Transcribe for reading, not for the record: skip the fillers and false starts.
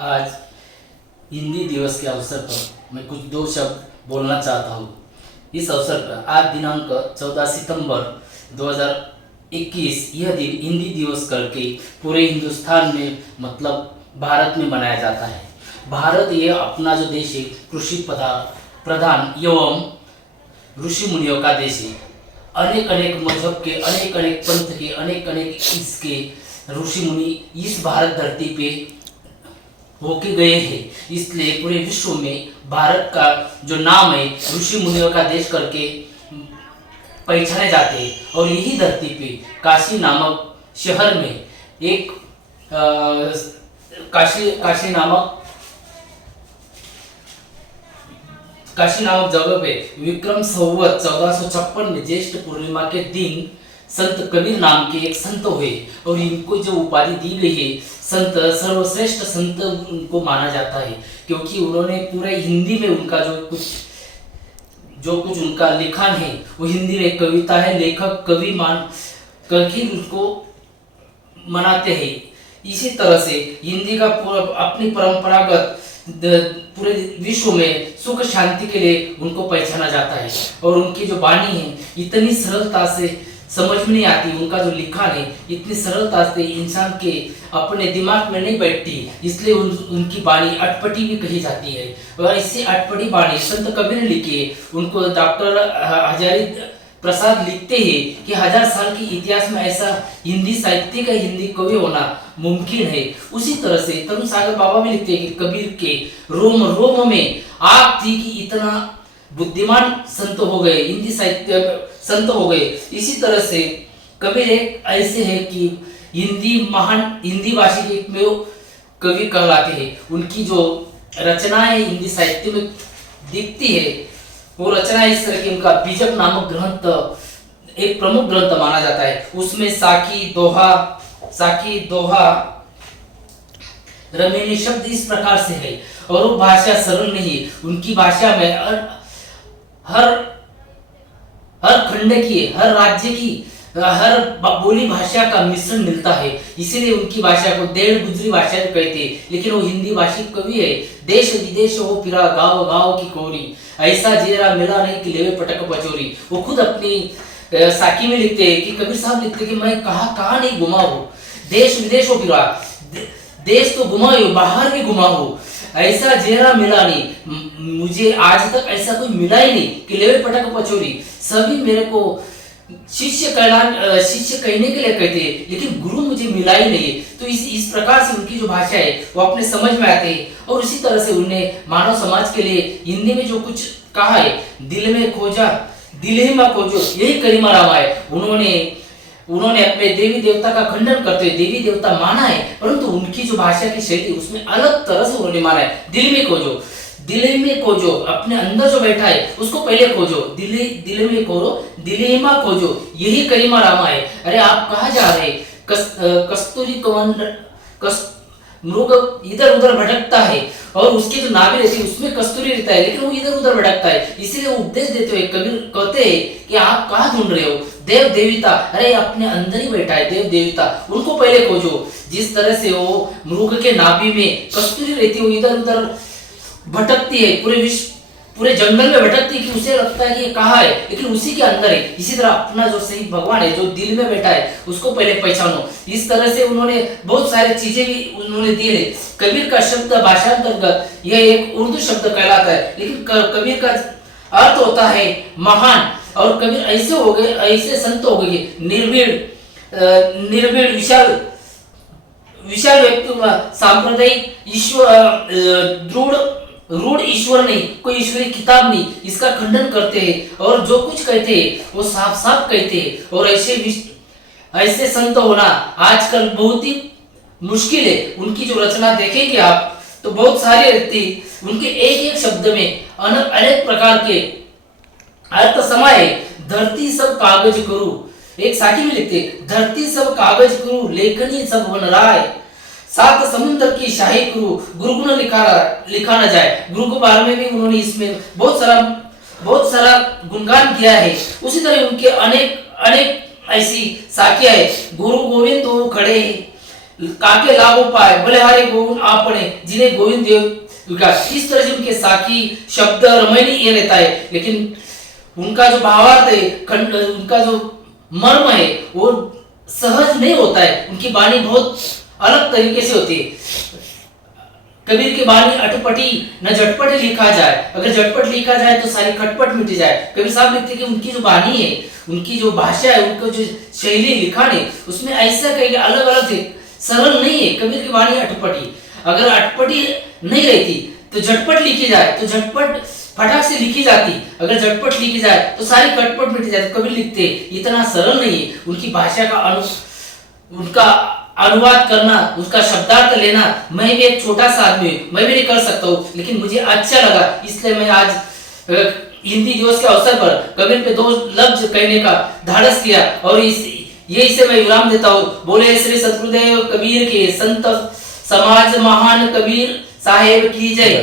आज हिंदी दिवस के अवसर पर मैं कुछ दो शब्द बोलना चाहता हूँ। इस अवसर पर आज दिनांक 14 सितंबर 2021 यह दिन हिंदी दिवस करके पूरे हिंदुस्तान में मतलब भारत में मनाया जाता है। भारत ये अपना जो देश है कृषि प्रधान एवं ऋषि मुनियों का देश है। अनेक अनेक मजहब के, अनेक अनेक पंथ के, अनेक अनेक इसके ऋषि मुनि इस भारत धरती पे होके गए हैं। इसलिए पूरे विश्व में भारत का जो नाम है ऋषि मुनियों का देश करके पहचाने जाते हैं। और यही धरती पे काशी नामक शहर में एक काशी नामक जगह पे विक्रम संवत 1456 में ज्येष्ठ पूर्णिमा के दिन संत कबीर नाम के एक संत हुए और इनको जो उपाधि दी गई है संत, सर्वश्रेष्ठ संत उनको माना जाता है, क्योंकि उन्होंने पूरे हिंदी में उनका जो कुछ उनका लिखन है वो हिंदी में कविता है। लेखक कवि मान करके उनको मनाते हैं। इसी तरह से हिंदी का पूरा अपनी परंपरागत पूरे विश्व में सुख शांति के लिए उनको पहचाना जाता है। और उनकी जो वाणी है इतनी सरलता से समझ में नहीं आती, उनका जो लिखा है इतनी सरलता से इंसान के अपने दिमाग में नहीं बैठती, इसलिए उनकी वाणी अटपटी भी कही जाती है। और इससे अटपटी वाणी संत कबीर ने लिखी है। उनको डॉक्टर हजारी प्रसाद लिखते हैं कि 1000 साल के इतिहास में ऐसा हिंदी साहित्य का हिंदी कवि होना मुमकिन है। उसी तरह से तरुण सागर बाबा भी लिखते हैं कि कबीर के रोम रोम में आग थी कि इतना बुद्धिमान संत हो गए, हिंदी साहित्य संत हो गए। इसी तरह से कबीर एक ऐसे है कि हिंदी भाषा के में कवि कहलाते हैं। उनकी जो रचनाएं हिंदी साहित्य में दिखती है वो रचना इस तरह की, उनका बीजक नामक ग्रंथ एक प्रमुख ग्रंथ माना जाता है। उसमें साकी दोहा रमेनी शब्द इस प्रकार से है और वो भाषा सरल नहीं है। उनकी भाषा में हर खंड की, हर राज्य की, हर बोली भाषा का मिश्रण मिलता है। इसीलिए उनकी भाषा को डेढ़ गुजरी भाषा कहते हैं। लेकिन वो हिंदी भाषिक कवि है। देश विदेश हो फिरा गाँव गाँव की कोरी, ऐसा जेरा मिला नहीं कि लेवे पटक पचोरी। वो खुद अपनी साकी में लिखते हैं कि कबीर साहब लिखते कि मैं कहाँ नहीं घुमा हूँ, देश विदेश हो फिरा, देश तो घुमा हूँ बाहर भी घुमा हूँ, ऐसा जेरा मिला नहीं, मुझे आज तक ऐसा कोई मिला ही नहीं कि लेवे पटक पचोरी। सभी मेरे को शिष्य कहने के लिए कहते हैं, लेकिन गुरु मुझे मिला ही नहीं है। तो इस प्रकार से उनकी जो भाषा है वो अपने समझ में आते हैं। और इसी तरह से उन्होंने मानव समाज के लिए हिंदी में जो कुछ कहा है, दिल में खोजा दिल ही में खोजो, यही करीमा रामा है। उन्होंने अपने देवी देवता का खंडन करते हुए देवी देवता माना है, परंतु उनकी जो भाषा की शैली उसमें अलग तरह से उन्होंने माना है। दिल में खोजो, अपने अंदर जो बैठा है उसको पहले खोजो, दिल में खोजो, यही करीमा रामा है। अरे आप कहाँ जा रहे? कस्तूरी मृग इधर उधर भटकता है और उसकी जो नाभि रहती है उसमें कस्तूरी रहता है, लेकिन वो इधर उधर भटकता है। इसीलिए वो उपदेश देते हुए कबीर कहते हैं कि आप कहाँ ढूंढ रहे हो? देव देवता, अरे अपने अंदर ही बैठा है देव देवता, उनको पहले खोजो। जिस तरह से वो मृग के नाभि में कस्तूरी रहती है, वो इधर उधर भटकती है, पूरे जंगल में भटकती है कि उसे लगता है कि ये कहाँ है, लेकिन उसी के अंदर है। इसी तरह अपना जो सही भगवान है जो दिल में बैठा है उसको पहले पहचानो। इस तरह से उन्होंने बहुत सारी चीजें भी उन्होंने दी है। कबीर का शब्द भाषांतर्गत यह एक उर्दू शब्द कहलाता है, लेकिन कबीर का अर्थ होता है महान। और कबीर ऐसे हो गए, ऐसे संत हो गए निर्भीड़ विशाल व्यक्तित्व, सांप्रदायिक ईश्वर रूढ़ ईश्वर नहीं, कोई ईश्वरी किताब नहीं, इसका खंडन करते हैं। और जो कुछ कहते हैं वो साफ साफ कहते हैं। और ऐसे संत होना आजकल बहुत ही मुश्किल है। उनकी जो रचना देखेंगे आप तो बहुत सारी रहती, उनके एक एक शब्द में अनेक प्रकार के अर्थ समाये। धरती सब कागज करूं, एक साकी में लिखते धरती सब कागज करूं, लेखनी सब वन राय, सात समुद्र की शाही गुरु, गुरु गुण लिखा न जाए। गुरु के बारे में भी उन्होंने इसमें बहुत सारा गुणगान किया है। उसी तरह उनके अनेक ऐसी साखियां है। गुरु गोविंद तो खड़े काके लागो पाए बलिहारी गोविंद आपने जिन्हें गोविंद देव विकास, इस तरह से उनके साखी शब्द रमैनी ये रहता है, लेकिन उनका जो भावार्थ है, उनका जो मर्म है वो सहज नहीं होता है। उनकी वाणी बहुत अलग तरीके से होती है। कबीर की वाणी अटपटी न झटपट लिखा जाए, अगर झटपट लिखा जाए तो सारी खटपट मिट जाए। कबीर साहब लिखते कि उनकी जो वाणी है, उनकी जो भाषा है, उनका जो शैली लिखान है, उसमें ऐसा कहीं अलग अलग सरल नहीं है। कबीर की वाणी अटपटी, अगर अटपटी नहीं रहती तो झटपट लिखी जाए तो झटपट फटाक से लिखी जाती, अगर झटपट लिखी जाए तो सारी खटपट मिट जाती। कबीर लिखते इतना सरल नहीं है। उनकी भाषा का उनका अनुवाद करना, उसका शब्दार्थ लेना, मैं भी एक छोटा सा आदमी हूं, मैं भी नहीं कर सकता हूँ, लेकिन मुझे अच्छा लगा, इसलिए मैं आज हिंदी दिवस के अवसर पर कबीर पे 2 लफ्ज कहने का धाड़स किया और यही से मैं विराम देता हूँ। बोले श्री सतगुरुदेव कबीर के संत समाज महान कबीर साहेब की जय।